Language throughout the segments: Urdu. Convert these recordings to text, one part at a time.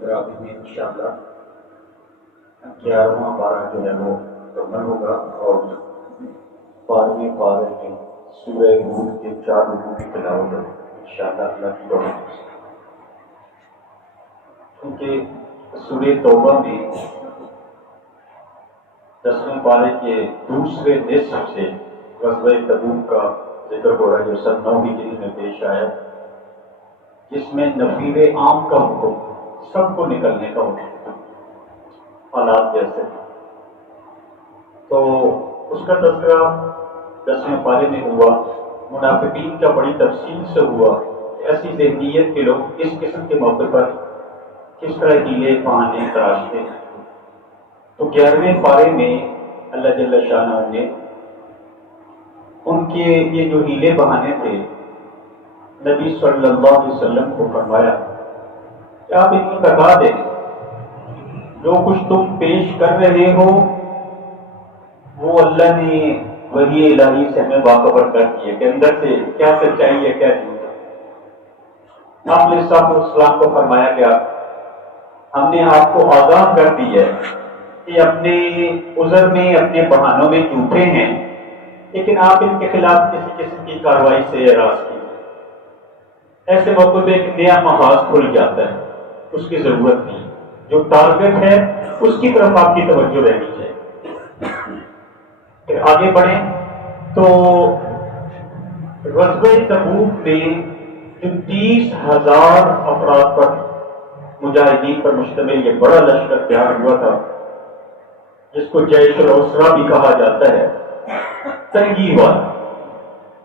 تراویح میں انشاءاللہ 11واں پارہ جو ہے وہ مکمل ہوگا، اور 12ویں پارے میں سورہ ہود کے 4 رکوع کی تلاوت انشاءاللہ اللہ کی توفیق سے، کیونکہ سورہ توبہ میں 10ویں پارے کے دوسرے نصف سے غزوہ تبوک کا ذکر ہو رہا ہے، جو سن 9 ہجری میں پیش آیا، جس میں نفیر عام کا حکم، سب کو نکلنے کا حکم حالات جیسے، تو اس کا تذکرہ 10ویں پارے میں ہوا۔ منافقین کا بڑی تفصیل سے ہوا، ایسی ذہنیت کے لوگ اس قسم کے موقع پر کس طرح ہیلے بہانے تراشتے ہیں۔ تو 11ویں پارے میں اللہ جل شانہ نے ان کے یہ جو ہیلے بہانے تھے نبی صلی اللہ علیہ وسلم کو فرمایا کہ آپ ان کو بتا دیں، جو کچھ تم پیش کر رہے ہو وہ اللہ نے وحی الہی سے ہمیں باخبر کر دیا کہ اندر سے کیا سچائی ہے کیا جھوٹ ہے۔ آپ نے صاحب السلام کو فرمایا گیا، ہم نے آپ کو آگاہ کر دی ہے کہ اپنے عذر میں اپنے بہانوں میں جھوٹے ہیں، لیکن آپ ان کے خلاف کسی قسم کی کارروائی سے اعراض کیجیے۔ ایسے موقع پہ ایک نیا محاذ کھل جاتا ہے، اس کی ضرورت نہیں، جو ٹارگٹ ہے اس کی طرف آپ کی توجہ رہنی چاہیے۔ پھر آگے بڑھیں تو غزوہ تبوک میں جو 30,000 افراد پر مجاہدین پر مشتمل یہ بڑا لشکر تیار ہوا تھا، جس کو جیش العسرہ بھی کہا جاتا ہے، تنگی والا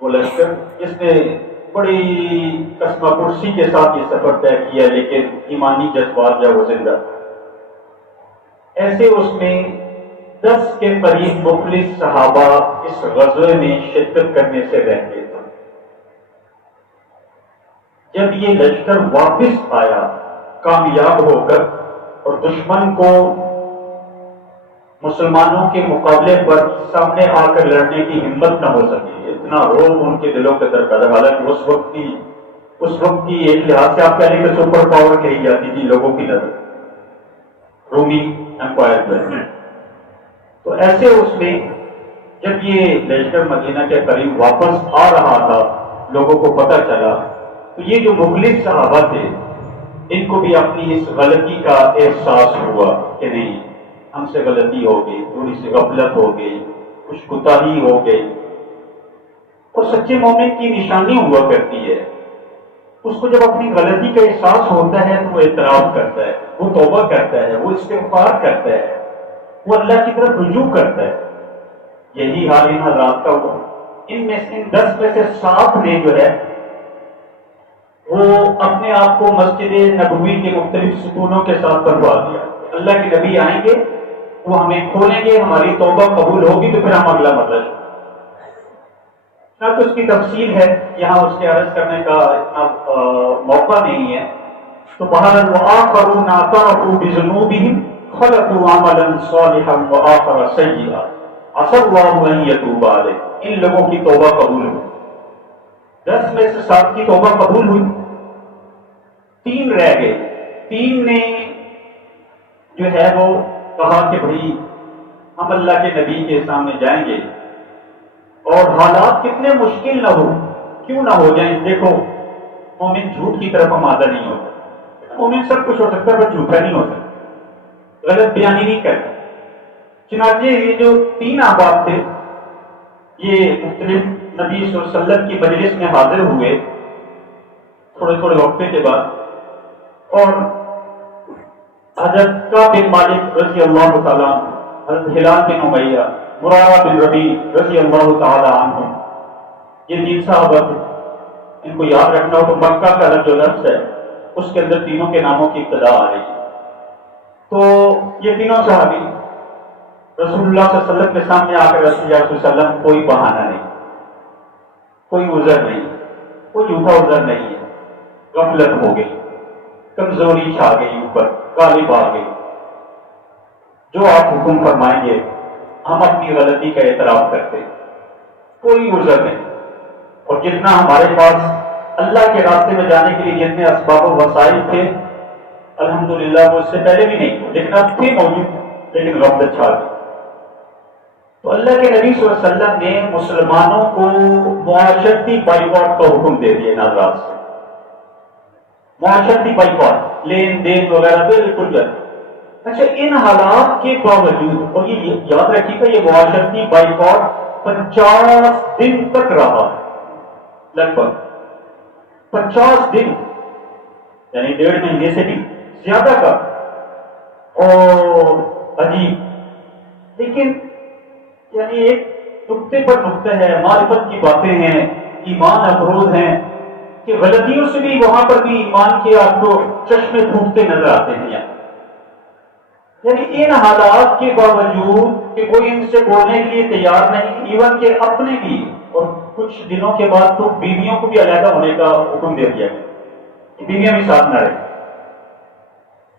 وہ لشکر جس نے بڑی قسمہ پرسی کے ساتھ یہ سفر طے کیا، لیکن ایمانی جذبات جو وہ زندہ تھا۔ ایسے اس میں 10 کے قریب مخلص صحابہ اس غزوے میں شرکت کرنے سے رہ گئے تھے۔ جب یہ لشکر واپس آیا کامیاب ہو کر، اور دشمن کو مسلمانوں کے مقابلے پر سامنے آ کر لڑنے کی ہمت نہ ہو سکی، اتنا روب ان کے دلوں کے درکار، حالانکہ اس وقت کی ایک لحاظ سے آپ کہہ لیں کہ سپر پاور کہی جاتی تھی لوگوں کی نظر، رومی امپائر میں۔ تو ایسے اس میں جب یہ لشکر مدینہ کے قریب واپس آ رہا تھا، لوگوں کو پتہ چلا، تو یہ جو مخلص صحابہ تھے ان کو بھی اپنی اس غلطی کا احساس ہوا کہ نہیں، ہم سے غلطی ہو گئی، تھوڑی سی غفلت ہو گئی، کچھ کوتاہی ہو گئی۔ اور سچے مومن کی نشانی ہوا کرتی ہے، اس کو جب اپنی غلطی کا احساس ہوتا ہے تو وہ اعتراف کرتا ہے، وہ توبہ کرتا ہے، وہ استغفار کرتا ہے، وہ اللہ کی طرف رجوع کرتا ہے۔ یہی حال ان حضرات کا ہوا۔ ان 10 میں سے 7 نے جو ہے وہ اپنے آپ کو مسجد نبوی کے مختلف ستونوں کے ساتھ بنوا دیا۔ اللہ کے نبی آئیں گے، وہ ہمیں کھولیں گے، ہماری توبہ قبول ہوگی تو پھر ہم اگلا مطلب نہ تو اس کی تفصیل ہے، یہاں اس کے عرض کرنے کا اتنا موقع نہیں ہے۔ تو بہرحال وآخرون اعترفوا بذنوبہم خلقوا عملا صالحا وآخر سیئا عسى اللہ ان یتوب علیہم، ان لوگوں کی توبہ قبول ہوئی۔ 10 میں سے 7 کی توبہ قبول ہوئی، 3 رہ گئے۔ 3 نے جو ہے وہ کہا کہ بھئی ہم اللہ کے نبی کے سامنے جائیں گے، اور حالات کتنے مشکل نہ ہو، کیوں نہ ہو جائیں۔ دیکھو مومن جھوٹ کی طرف آمادہ نہیں ہوتا، مومن سب کچھ ہو سکتا ہے پر جھوٹا نہیں ہو سکتا، غلط بیانی نہیں کرتا۔ چنانچہ یہ جو 3 احباب تھے یہ مختلف نبی صلی اللہ علیہ وسلم کی مجلس میں حاضر ہوئے تھوڑے وقفے کے بعد، اور حضرت کعب بن مالک رضی اللہ تعالیٰ عنہ، حضرت ہلال بن امیہ، مرارہ بن ربیع رضی اللہ تعالیٰ عنہ، یہ 3 صحابہ تھے۔ ان کو یاد رکھنا ہو تو مکہ کا جو لفظ ہے اس کے اندر تینوں کے ناموں کی ابتدا آ رہی ہے۔ تو یہ تینوں صحابی رسول اللہ صلی اللہ علیہ وسلم کے سامنے آ کر رسول اللہ صلی اللہ علیہ وسلم کوئی بہانہ نہیں، کوئی عذر نہیں، کوئی جھوٹا عذر نہیں ہے، غفلت ہو گئی، کمزوری چھا گئی، اوپر غالب آ گئی، جو آپ حکم فرمائیں گے ہم اپنی غلطی کا اعتراف کرتے، کوئی عذر نہیں۔ اور جتنا ہمارے پاس اللہ کے راستے میں جانے کے لیے جتنے اسباب و وسائل تھے الحمدللہ وہ اس سے پہلے بھی نہیں تھے، لیکن اب تھے موجود، لیکن غفلت چھا گئی۔ تو اللہ کے نبی صلی اللہ علیہ وسلم نے مسلمانوں کو معاشرتی بائیکاٹ کا حکم دے دیا ناظرات سے۔ معاشرتی بائیکاٹ، لین دین وغیرہ بالکل جائے۔ اچھا، ان حالات کے باوجود، اور یہ یاد رکھیے گا، یہ معاشرتی بائیکاٹ 50 دن تک رہا، لگ بھگ 50 دن، یعنی 1.5 مہینے سے بھی زیادہ کا، اور عجیب، لیکن یعنی ایک نقطے پر نقطہ ہے، معرفت کی باتیں ہیں، ایمان افروز ہیں، کہ غلطیوں سے بھی وہاں پر بھی ایمان کے آپ کو چشمے پھوٹتے نظر آتے ہیں یعنی ان حالات کے باوجود کہ کوئی ان سے بولنے کے لیے تیار نہیں، ایون کہ اپنے بھی، اور کچھ دنوں کے بعد تو بیویوں کو بھی علیحدہ ہونے کا حکم دے دیا کہ بیویاں بھی ساتھ نہ رہیں۔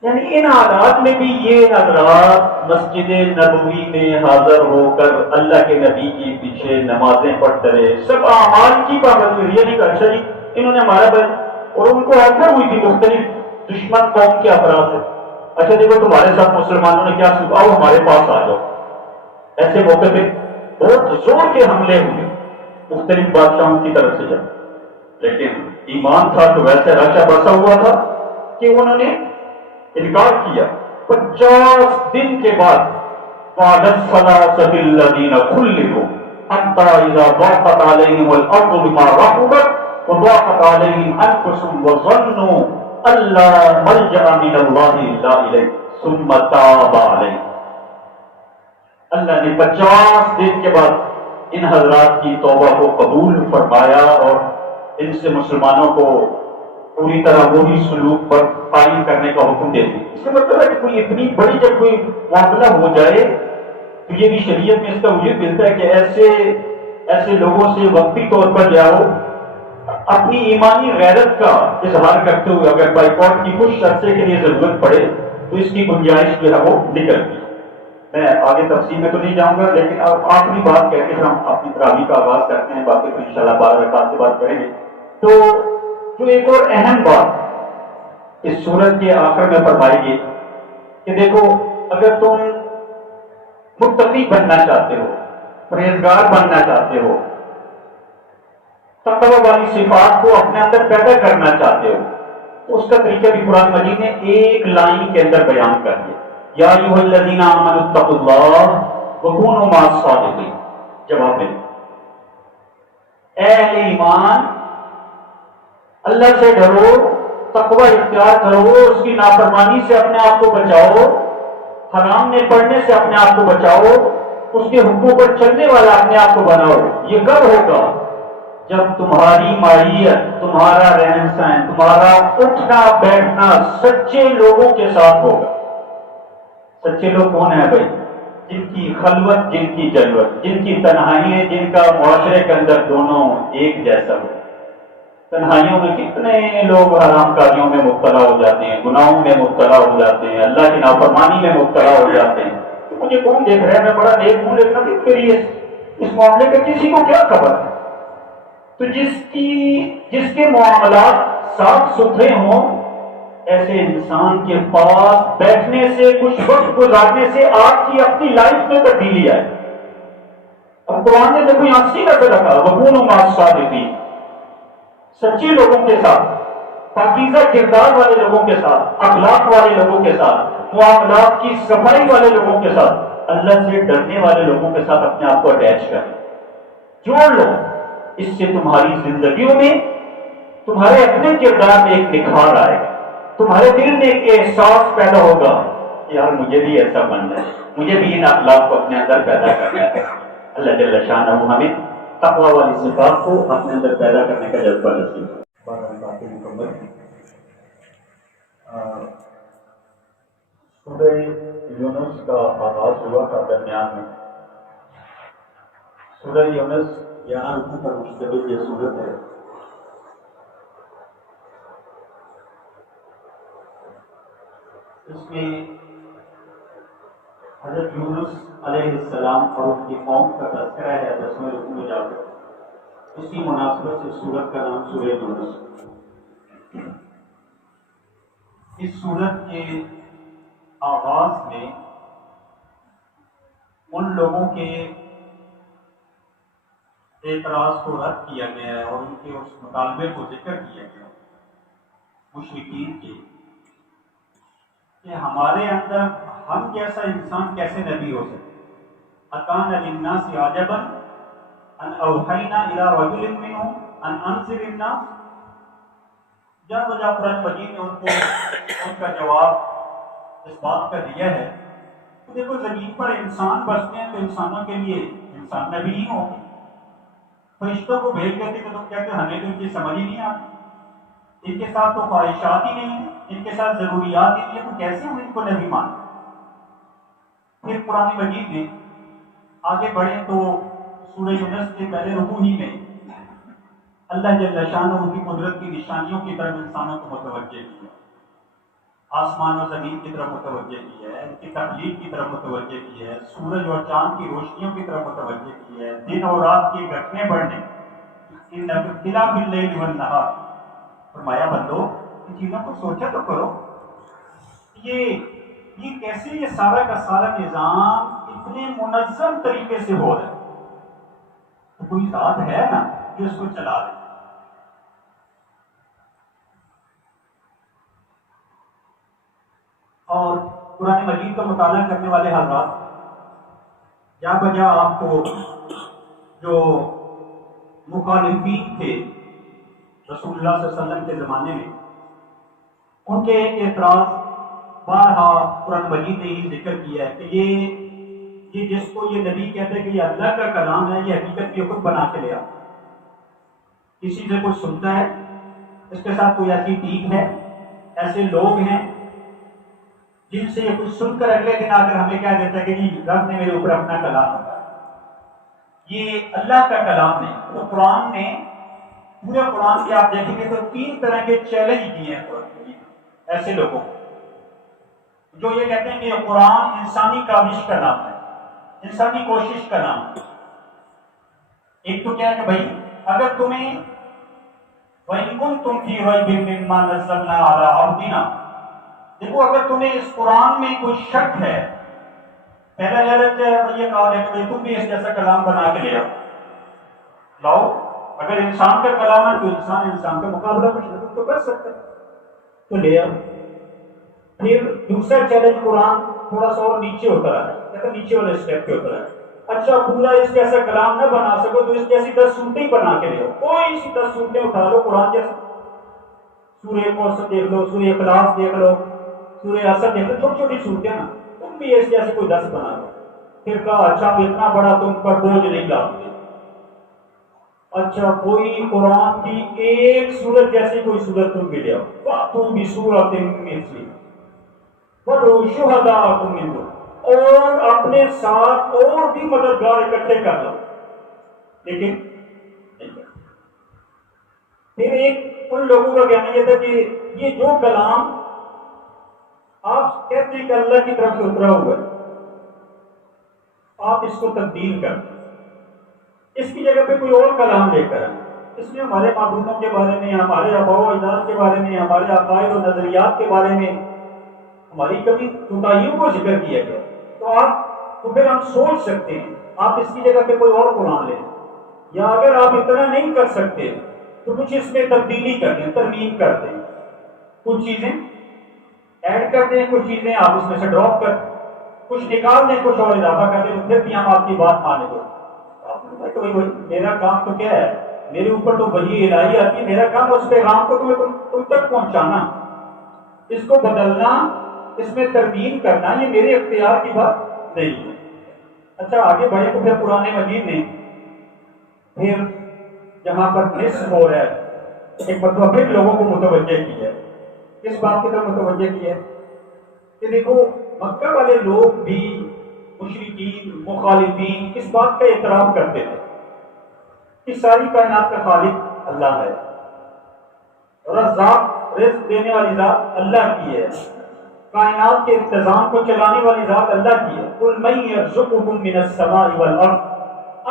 یعنی ان حالات میں بھی یہ حضرات مسجد نبوی میں حاضر ہو کر اللہ کے نبی کے پیچھے نمازیں پڑھتے رہے، سب اعمال کی پابندی، یہ نہیں کہ اچھا جی انہوں نے ہمارا اور ان کو آفر ہوئی تھی مختلف دشمن قوم کے افراد سے، اچھا دیکھو تمہارے ساتھ مسلمانوں نے کیا سلوک، آؤ ہمارے پاس آ جاؤ۔ ایسے موقع پہ بہت زور کے حملے ہوئے مختلف بادشاہوں کی طرف سے، جب لیکن ایمان تھا تو ویسے رچا بسا ہوا تھا کہ انہوں نے انکار کیا۔ 50 دن کے بعد قَالَ الثَّلَاثَةُ الَّذِينَ خُلِّفُوا حَتَّىٰ إِذَا ضَاقَتْ عَلَيْهِمُ الْأَرْضُ بِمَا رَحُبَتْ وَضَاقَتْ عَلَيْهِمْ أَنفُسُهُمْ وَظَنُّوا أَن لَّا مَلْجَأَ مِنَ اللَّهِ إِلَّا إِلَيْهِ ثُمَّ تَابَ عَلَيْهِمْ۔ اللہ نے 50 دن کے بعد ان حضرات کی توبہ کو قبول فرمایا اور ان سے مسلمانوں کو پوری طرح وہی سلوک پر قائم کرنے کا حکم دے دی۔ اس کا مطلب ہے کہ کوئی اتنی بڑی جب کوئی معاملہ ہو جائے تو یہ بھی شریعت میں اس کا وجود ملتا ہے کہ ایسے لوگوں سے وقتی طور پر جاؤ، اپنی ایمانی غیرت کا اظہار کرتے ہوئے اگر بائیکاٹ کی کچھ عرصے کے لیے ضرورت پڑے تو اس کی گنجائش جو ہے وہ نکلتی۔ میں آگے تفصیل میں تو نہیں جاؤں گا، لیکن اب آخری بات کہہ کے ہم اپنی تراویح کا آغاز کرتے ہیں، باقی تو انشاءاللہ 12 رکعات کے بعد کریں گے۔ تو جو ایک اور اہم بات اس سورت کے آخر میں فرمائی گئی کہ دیکھو اگر تم متقی بننا چاہتے ہو، پرہیزگار بننا چاہتے ہو، تقوی والی صفات کو اپنے اندر پیدا کرنا چاہتے ہو، تو اس کا طریقہ بھی قرآن مجید نے ایک لائن کے اندر بیان کر دیا، یا ایھا الذین آمنوا اتقوا اللہ وکونوا مع الصادقین۔ جواب میں اے اہل ایمان، اللہ سے ڈرو، تقوی اختیار کرو، اس کی نافرمانی سے اپنے آپ کو بچاؤ، حرام میں پڑنے سے اپنے آپ کو بچاؤ، اس کے حقوق پر چلنے والا اپنے آپ کو بناؤ۔ یہ کب ہوگا؟ جب تمہاری مائیت، تمہارا رہن سہن، تمہارا اٹھنا بیٹھنا سچے لوگوں کے ساتھ ہوگا۔ سچے لوگ کون ہیں بھائی؟ جن کی خلوت، جن کی جلوت، جن کی تنہائیاں، جن کا معاشرے کے اندر دونوں ایک جیسا ہو۔ تنہائیوں میں کتنے لوگ حرام کاریوں میں مبتلا ہو جاتے ہیں، گناہوں میں مبتلا ہو جاتے ہیں، اللہ کی نافرمانی میں مبتلا ہو جاتے ہیں۔ تو مجھے کون دیکھ رہا ہے، میں بڑا نیک ہوں، لیکن ابھی میری اس معاملے کا کسی کو کیا خبر ہے؟ تو جس کے معاملات صاف ستھرے ہوں، ایسے انسان کے پاس بیٹھنے سے، کچھ وقت گزارنے سے آپ کی اپنی لائف میں تبدیلی آئے۔ اب قرآن نے دیکھو یہاں سیدھا سے رکھا، وَكُونُوا مَعَ الصَّادِقِينَ، سچے لوگوں کے ساتھ، پاکیزہ کردار والے لوگوں کے ساتھ، اخلاق والے لوگوں کے ساتھ، معاملات کی صفائی والے لوگوں کے ساتھ، اللہ سے ڈرنے والے لوگوں کے ساتھ اپنے آپ کو اٹیچ کریں، جوڑ لو۔ اس سے تمہاری زندگیوں میں، تمہارے اپنے کردار میں ایک نکھار آئے گا، تمہارے دل میں ایک احساس پیدا ہوگا کہ یار مجھے بھی ایسا بننا ہے، مجھے بھی ان اخلاق کو اپنے اندر پیدا کرنا ہے۔ اللہ جل شانہ ہمیں تقوی والی صفات کو اپنے اندر پیدا کرنے کا جذبہ نصیب کرے۔ بارہ باتیں مکمل۔ سورہ یونس کا آغاز ہوا تھا درمیان میں۔ سورہ یونس 11 رکوع پر مشتمل یہ سورت ہے۔ اس میں حضرت یونس علیہ السلام اور ان کی قوم کا تذکرہ ہے 10ویں رکوع میں جا کر۔ اسی مناسبت سے سورت کا نام سورہ یونس۔ اس سورت کے آغاز میں ان لوگوں کے اعتراض کو رد کیا گیا ہے اور ان کے اس مطالبے کو ذکر کیا گیا مشرکین کے کہ ہمارے اندر ہم جیسا انسان کیسے نبی ہو سکے. اکان للناس عجبا ان اوحینا الی رجل منهم ان انذر الناس. جب قرآن مجید نے ان کا جواب اس بات کا دیا ہے تو دیکھو زمین پر انسان بستے ہیں تو انسانوں کے لیے انسان نبی ہی ہوں گے. فرشتوں کو بھیج دیتے تو تم کہتے ہمیں تو ان کی سمجھ ہی نہیں آتی, ان کے ساتھ تو خواہشات ہی نہیں ہیں, ان کے ساتھ ضروریات ہی نہیں ہیں, تو کیسے ہم ان کو نبی مانیں. پھر قرآن مجید نے آگے بڑھے تو سورہ یونس کے پہلے رکوع ہی میں اللہ جل شانہ کی قدرت کی نشانیوں کی طرف انسانوں کو متوجہ کیا, آسمان و زمین کی طرف متوجہ کیا ہے, ان کی تخلیق کی طرف متوجہ کیا ہے, سورج اور چاند کی روشنیوں کی طرف متوجہ کیا ہے, دن اور رات کے گھٹنے بڑھنے, ان اختلاف اللیل والنہار. فرمایا بندو ان چیزوں کو سوچا تو کرو, یہ کیسے یہ سارا کا سارا نظام اتنے منظم طریقے سے ہو رہا ہے. تو کوئی ذات ہے نا جو اس کو چلا دے. اور قرآن مجید کا مطالعہ کرنے والے حضرات جا بجا آپ کو جو مخالفین تھے رسول اللہ صلی اللہ علیہ وسلم کے زمانے میں, ان کے ایک اعتراض بارہا قرآن مجید نے ہی ذکر کیا ہے کہ یہ جس کو یہ نبی کہتے ہیں کہ یہ اللہ کا کلام ہے, یہ حقیقت یہ خود بنا کے لیا. کسی سے کوئی سنتا ہے, اس کے ساتھ کوئی ایسی ٹیم ہے, ایسے لوگ ہیں جن سے یہ کچھ سن کر اگلے دن آ کر ہمیں کہہ دیتا ہے کہ جی رب نے میرے اوپر اپنا کلام رکھا. یہ اللہ کا کلام نہیں. تو قرآن نے پورے قرآن کے آپ دیکھیں گے تو 3 طرح کے چیلنج دیے ہیں قرآن ایسے لوگوں کو جو یہ کہتے ہیں کہ یہ قرآن انسانی کاوش کا نام ہے, انسانی کوشش کا نام ہے. ایک تو کیا ہے کہ بھائی اگر تمہیں وَإِن كُنتُمْ فِي رَيْبٍ مِّمَّا نَزَّلْنَا عَلَىٰ عَبْدِنَا, دیکھو اگر تمہیں اس قرآن میں کوئی شک ہے, پہلا حیرت ہے یہ کہا ہے کہ تم بھی اس جیسا کلام بنا کے لے لاؤ. اگر انسان کا کلام ہے تو انسان کا مقابلہ کچھ نہ کچھ تو کر سکتا ہے, تو لے آؤ. پھر دوسرا چیلنج قرآن تھوڑا سا اور نیچے ہوتا ہے, نیچے والے اسٹیپ پہ ہوتا ہے. اچھا پورا اس جیسا کلام نہ بنا سکو تو اس جیسی 10 صورتیں بنا کے لے آؤ. کوئی سی 10 صورتیں اٹھا لو قرآن جیسا, سورہ کوثر دیکھ لو, سورہ اخلاص دیکھ لو, سورہ اثر دیکھ لو, چھوٹی چھوٹی صورتیں نا, تم بھی اس جیسے کوئی 10 بنا لو. پھر کہا اچھا اتنا بڑا تم پر بوجھ نہیں لاؤ گے. اچھا کوئی قرآن کی ایک سورت جیسی کوئی سورت تم بھی لے آؤ. فَأْتُوا بِسُورَةٍ مِّثْلِهِ وَادْعُوا شُهَدَاءَكُم مِّن دُونِ, اور اپنے ساتھ اور بھی مددگار اکٹھے کر لو. لیکن نہیں کر. پھر ایک ان لوگوں کا کہنا یہ تھا کہ یہ جو کلام آپ کہتے ہیں کہ اللہ کی طرف سے اترا ہوا ہے, آپ اس کو تبدیل کر دیں, اس کی جگہ پہ کوئی اور کلام لے کر آئیں. اس میں ہمارے معبودوں کے بارے میں, ہمارے آباء و اجداد کے بارے میں, ہمارے عقائد و نظریات کے بارے میں ہماری کبھی کوتاہیوں کو ذکر کیا گیا. تو پھر ہم سوچ سکتے ہیں آپ اس کی جگہ پہ کوئی اور قرآن لیں, یا اگر آپ اتنا نہیں کر سکتے تو کچھ اس میں تبدیلی کر دیں, ترمیم کر دیں, کچھ چیزیں ایڈ کر دیں, کچھ چیزیں آپ اس میں سے ڈراپ کر دیں, کچھ نکال دیں, کچھ اور اضافہ کر دیں, تو پھر بھی ہم آپ کی بات مانیں گے. میرا کام تو کیا ہے, میرے اوپر تو وحی الہی آتی ہے, میرا کام اس پیغام کو تم تک پہنچانا, اس کو بدلنا, اس میں ترمیم کرنا, یہ میرے اختیار کی بات نہیں ہے. اچھا آگے بڑھے تو پھر قرآن مجید نے پھر جہاں پر نصف ہو رہا ہے ایک مرتبہ پھر لوگوں کو متوجہ کیا ہے. کس بات کی طرف متوجہ کیا ہے کہ دیکھو مکہ والے لوگ بھی مشرکین مخالفین اس بات کا اعتراف کرتے تھے کہ ساری کائنات کا خالق اللہ ہے, رزاق رزق دینے والی ذات اللہ کی ہے, کائنات کے انتظام کو چلانے والی ذات اللہ کی ہے. قُلْ مَن يَرْزُقُكُم مِّنَ السَّمَاءِ وَالْأَرْضِ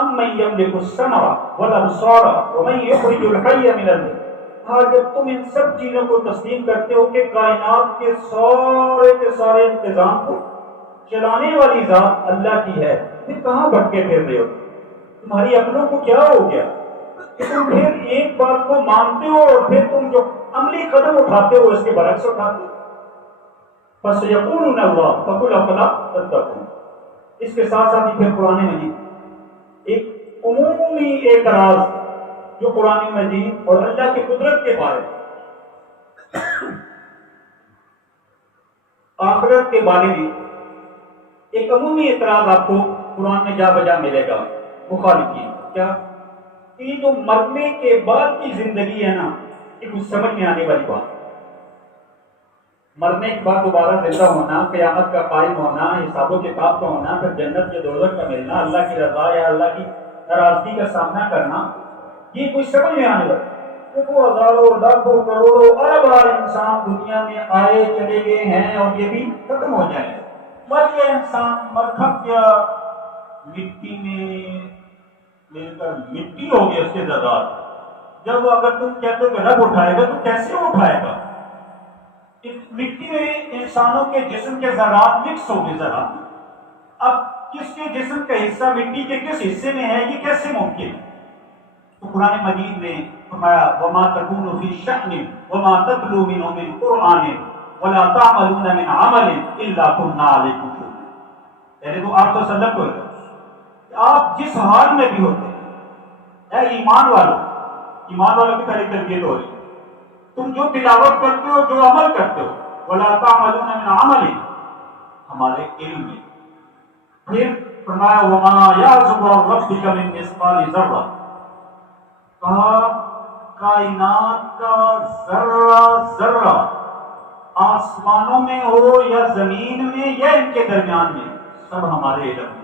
أَمَّن يَمْلِكُ السَّمْعَ وَالْأَبْصَارَ وَمَن يُخْرِجُ الْحَيَّ مِنَ ہاں جب تم ان سب چیزوں کو تسلیم کرتے ہو کہ کائنات کے سارے انتظام کو چلانے والی ذات اللہ کی ہے، پھر کہاں بھٹکے پھر رہے ہو؟ تمہاری عقلوں کو کیا ہو گیا کہ تم پھر ایک بات کو مانتے ہو اور پھر تم جو عملی قدم اٹھاتے ہو اس کے برعکس اٹھاتے ہو؟ فَسَيَقُولُونَ اللَّهُ فَقُلْ أَفَلَا تَتَّقُونَ۔ اس کے ساتھ ساتھ ہی پھر قرآن مجید ایک عمومی اعتراض جو قرآن مجید اور اللہ کی قدرت کے بارے آخرت کے بارے میں ایک عمومی اعتراض آپ کو قرآن میں جا بجا ملے گا مخالفین کیا کہ یہ جو مرنے کے بعد کی زندگی ہے نا، یہ کچھ سمجھ میں آنے والی بات۔ مرنے کے بعد دوبارہ زندہ ہونا، قیامت کا قائم ہونا، حساب و کتاب کا ہونا، پھر جنت کے دوزخ کا ملنا، اللہ کی رضا یا اللہ کی ناراضگی کا سامنا کرنا، یہ کچھ سمجھ میں آنے والا۔ دیکھو ہزاروں لاکھوں کروڑوں ارب انسان دنیا میں آئے چلے گئے ہیں اور یہ بھی ختم ہو جائیں گے۔ مر گیا انسان، مر کھپ گیا، مٹی میں مل کر مٹی ہو گیا اس کے ذرات۔ جب اگر تم کہتے ہو کہ رب اٹھائے گا تو کیسے اٹھائے گا؟ مٹی میں انسانوں کے جسم کے ذرات مکس ہو گئے ذرات۔ اب کس کے جسم کا حصہ مٹی کے کس حصے میں ہے، یہ کیسے ممکن ہے؟ تو قرآن مجید نے فرمایا وَمَا تَكُونُ فِي شَأْنٍ وَمَا تَتْلُو مِنْهُ مِنْ قُرْآنٍ وَلَا تَعْمَلُونَ مِنْ عَمَلٍ إِلَّا كُنَّا عَلَيْكُمْ شُهُودًا۔ پہلے تو آپ کو سلام کو آپ جس حال میں بھی ہوتے ہیں، اے ایمان والوں کی پہلے تربیت ہو رہی ہے، تم جو تلاوت کرتے ہو، جو عمل کرتے ہو، وَلَا تَعْمَلُونَ مِنْ عَمَلٍ، ہمارے علم میں۔ پھر فرمایا وَمَا يَعْزُبُ عَنْ رَبِّكَ مِنْ مِثْقَالِ ذَرَّةٍ، کہا کائنات کا ذرہ آسمانوں میں ہو یا زمین میں یا ان کے درمیان میں، سب ہمارے علم میں۔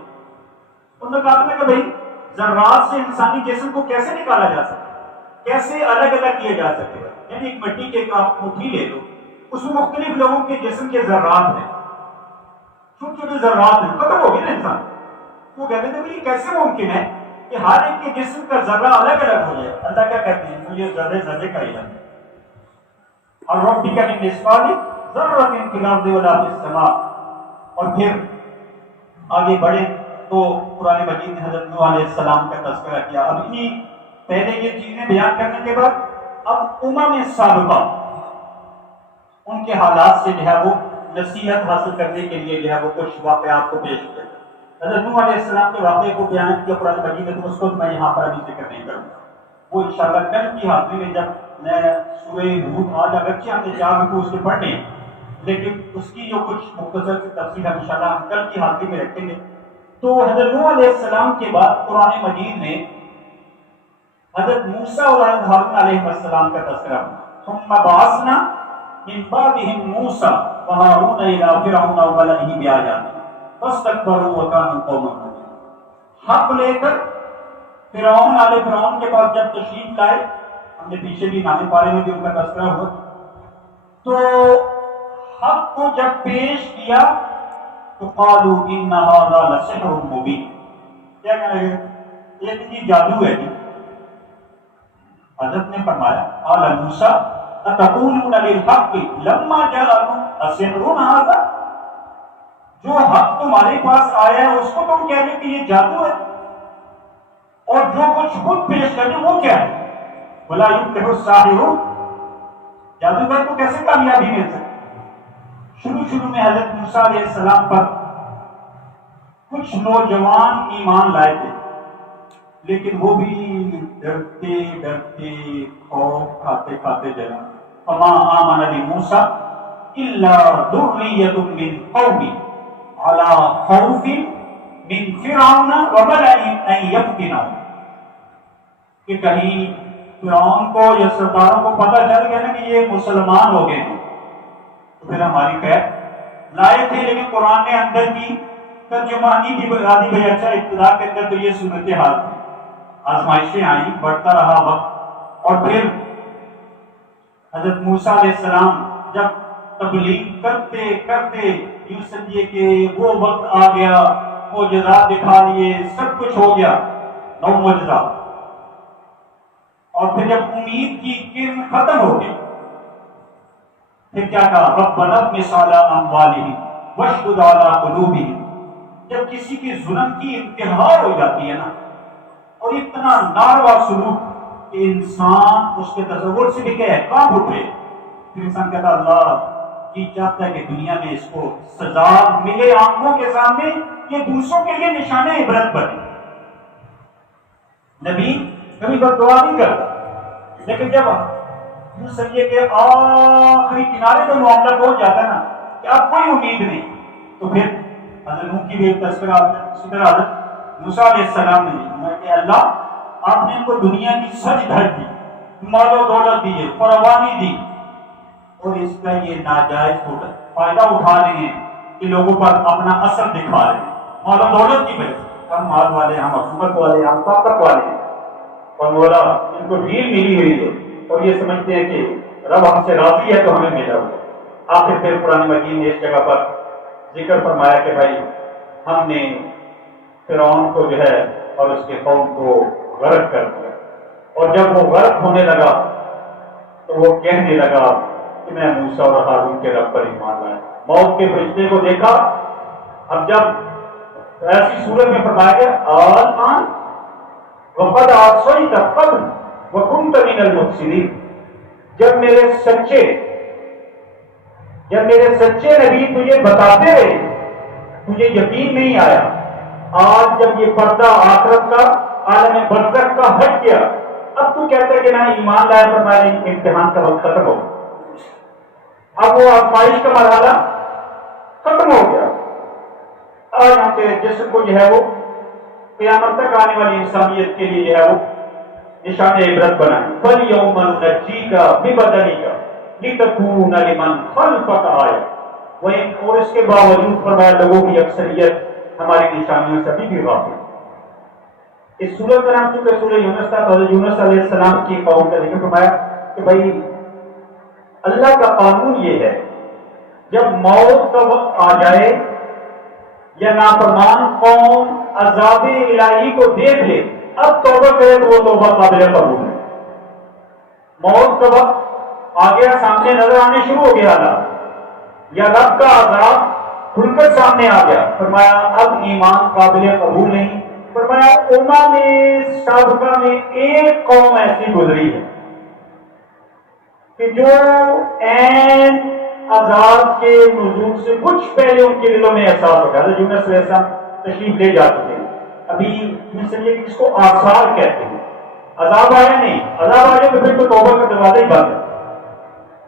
انہوں نے کہا کہ بھائی ذرات سے انسانی جسم کو کیسے نکالا جا سکتا، کیسے الگ الگ کیا جا سکے؟ یعنی ایک مٹی کے آپ مٹھی لے لو، اس میں مختلف لوگوں کے جسم کے ذرات ہیں، چھوٹے چھوٹے ذرات ہیں، ختم ہو گئے نا انسان۔ وہ کہتے تھے یہ کیسے ممکن ہے کہ ہر ایک کے جسم کا ذرہ الگ الگ ہو جائے؟ اللہ کیا کہتے ہیں؟ مجھے ذرے کا علم ہے، اور ربک من مثقال ذرۃ فی الارض ولا فی السماء۔ اور پھر آگے بڑھے تو قرآن مجید نے حضرت نوح علیہ السلام کا تذکرہ کیا۔ اب انہی پہلے یہ چیزیں بیان کرنے کے بعد اب امم سابقہ ان کے حالات سے جو ہے وہ نصیحت حاصل کرنے کے لیے جو ہے وہ کچھ واقعات کو پیش کیا۔ حضرت نوح علیہ السلام کے واقعے کو بیان کیا قرآن مجید میں، تو اس کو میں یہاں پر ابھی ذکر نہیں کروں گا، وہ انشاءاللہ کل کی حاضری میں جب میں سورہ ہود، آج اگرچہ ہم نے 4 رکوع اس کے پڑھنے، لیکن اس کی جو کچھ مختصر تفصیل ہے انشاءاللہ ہم کل کی حاضری میں رکھیں گے۔ تو حضرت نوح علیہ السلام کے بعد قرآن مجید میں حضرت موسیٰ اور ہارون علیہ السلام کا تذکرہ، ثم بعثنا من بعدهم موسیٰ وہارون الی فرعون وملئہ بآیاتنا فاستکبروا وکانوا قوما مجرمین۔ حق لے کر فرعون کے پاس جب تشریف لائے، ہم نے پیچھے بھی نام پارے میں بھی ان کا تذکرہ ہوا، تو حق کو جب پیش کیا تو قالوا ان ھذا لسحر مبین، کیا کہنے لگے؟ یہ کہ جادو ہے۔ حضرت نے فرمایا قال موسیٰ اتقولون للحق لما جاءکم اسحر ھذا، جو حق تمہارے پاس آیا ہے اس کو تم کہہ رہے کہ یہ جادو ہے، اور جو کچھ خود پیش کرے وہ کیا ہے؟ ولا یفلح الساحرون، جادوگر کو کیسے کامیابی مل سکتی؟ شروع میں حضرت موسیٰ علیہ السلام پر کچھ نوجوان ایمان لائے تھے، لیکن وہ بھی ڈرتے خوف کھاتے جلا۔ فما آمن لموسیٰ الا ذریۃ من قومہ علی خوف من فرعون وملئہ ان یفتنہم، کہ کہیں فرعون کو یا سرداروں کو پتہ چل گیا نا کہ یہ مسلمان ہو گئے ہیں تو پھر ہماری خیر لائے تھے۔ لیکن قرآن نے اندر کی ترجمانی بھی بتا دی بھائی اچھا ابتدا کے اندر تو یہ صورتحال تھی، آزمائشیں آئیں، بڑھتا رہا وقت، اور پھر حضرت موسیٰ علیہ السلام جب تبلیغ کرتے یوں سمجھیے کہ وہ وقت آ گیا، معجزات دکھا لیے، سب کچھ ہو گیا، 9 معجزات، اور پھر جب امید کی کرن ختم ہو گئی پھر کیا کہا ربنا اطمس علی اموالہم واشدد علی قلوبہم. جب کسی کی ظلم کی انتہا ہو جاتی ہے نا اور اتنا ناروا سلوک کہ انسان اس کے تصور سے بھی کہ کام اٹھے, پھر انسان کہتا اللہ یہ چاہتا ہے کہ دنیا میں اس کو سزا ملے آنکھوں کے سامنے, یہ دوسروں کے لیے نشان عبرت بنے. نبی کبھی بد دعا نہیں کرتا, لیکن جب یوں سمجھے کہ آخری کنارے پہ معاملہ پہنچ جاتا ہے نا کہ اب کوئی امید نہیں, تو پھر حضرت نوح کی بھی ایک تذکرہ حضرت موسیٰ علیہ السلام نے دی کہ اللہ آپ نے ان کو دنیا کی سج دھج دی, مال و دولت دی, فراوانی دی, اور اس کا یہ ناجائز فائدہ اٹھا رہے ہیں کہ لوگوں پر اپنا اثر دکھا رہے ہیں مال و دولت کی وجہ سے. ہم مال والے, ہم حکومت والے, ہم طاقت والے ہیں, اور مولا ان کو ڈھیل ملی ہوئی ہے اور یہ سمجھتے ہیں کہ رب ہم سے راضی ہے تو ہمیں ملا ہوا. آخر پھر قرآن مجید نے اس جگہ پر ذکر فرمایا کہ بھائی ہم نے فرعون کو جو ہے اور اس کے قوم کو غرق کر دیا, اور جب وہ غرق ہونے لگا تو وہ کہنے لگا کہ میں موسیٰ اور ہارون کے رب پر ایمان لایا. موت کے فرشتے کو دیکھا, اب جب ایسی صورت میں فرمایا گیا آن وقد عصیت قبل وکنت من المفسدین, جب میرے سچے نبی تجھے بتاتے رہے تجھے یقین نہیں آیا, آج جب یہ پردہ آخرت کا عالم برزخ کا ہٹ گیا اب تو کہتا ہے کہ میں ایمان لایا پر میں امتحان کا وقت ختم ہو, اب وہ آزمائش کا مرحلہ ختم ہو گیا. آج ہم کے جسم کو جو ہے وہ قیامت تک آنے والی انسانیت کے لیے جو ہے وہ نشان عبرت بنائیں. فَالْيَوْمَ نُنَجِّيكَ بِبَدَنِكَ لِتَكُونَ لِمَنْ خَلْفَكَ آیَةً, اور اس کے باوجود فرمایا لوگوں کی اکثریت ہماری نشانیوں سے بھی غافل. اس سورت کا نام چونکہ سورہ یونس تھا, حضرت یونس علیہ السلام کی قوم کا ذکر فرمایا کہ بھائی اللہ کا قانون یہ ہے جب موت کا وقت آ جائے یا نافرمان قوم عذاب الہی کو دیکھ لے اب توبہ کرے تو وہ توبہ قابل قبول ہے. موت کا وقت آ گیا, سامنے نظر آنے شروع ہو گیا حالات یا رب کا عذاب کھل کر سامنے آ گیا, فرمایا اب ایمان قابل قبول نہیں. فرمایا امم سابقہ میں ایک قوم ایسی گزری ہے کہ جو عین عذاب کے نزول سے کچھ پہلے ان کے دلوں میں احساس ہو گیا. یونس علیہ السلام تشریف لے جا چکے ہیں, ابھی سمجھے کہ اس کو آثار کہتے ہیں. عذاب آیا نہیں, عذاب آ جائے تو پھر تو توبہ کا دروازہ ہی بند ہے.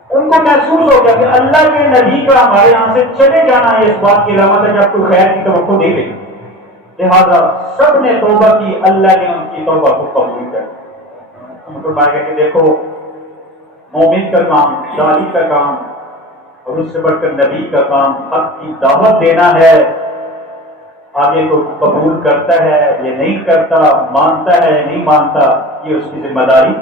ان کو محسوس ہو گیا کہ اللہ کے نبی کا ہمارے یہاں سے چلے جانا ہے اس بات کی علامت ہے جب کوئی خیر کی توقع نہیں رہی. لہذا سب نے توبہ کی, اللہ نے ان کی توبہ کو قبول کر. ہم کو بات کہ دیکھو مومن کا کام, داعی کا کام, اور اس سے بڑھ کر نبی کا کام حق کی دعوت دینا ہے. آگے کو قبول کرتا ہے یا نہیں کرتا, مانتا ہے یا نہیں مانتا, یہ اس کی ذمہ داری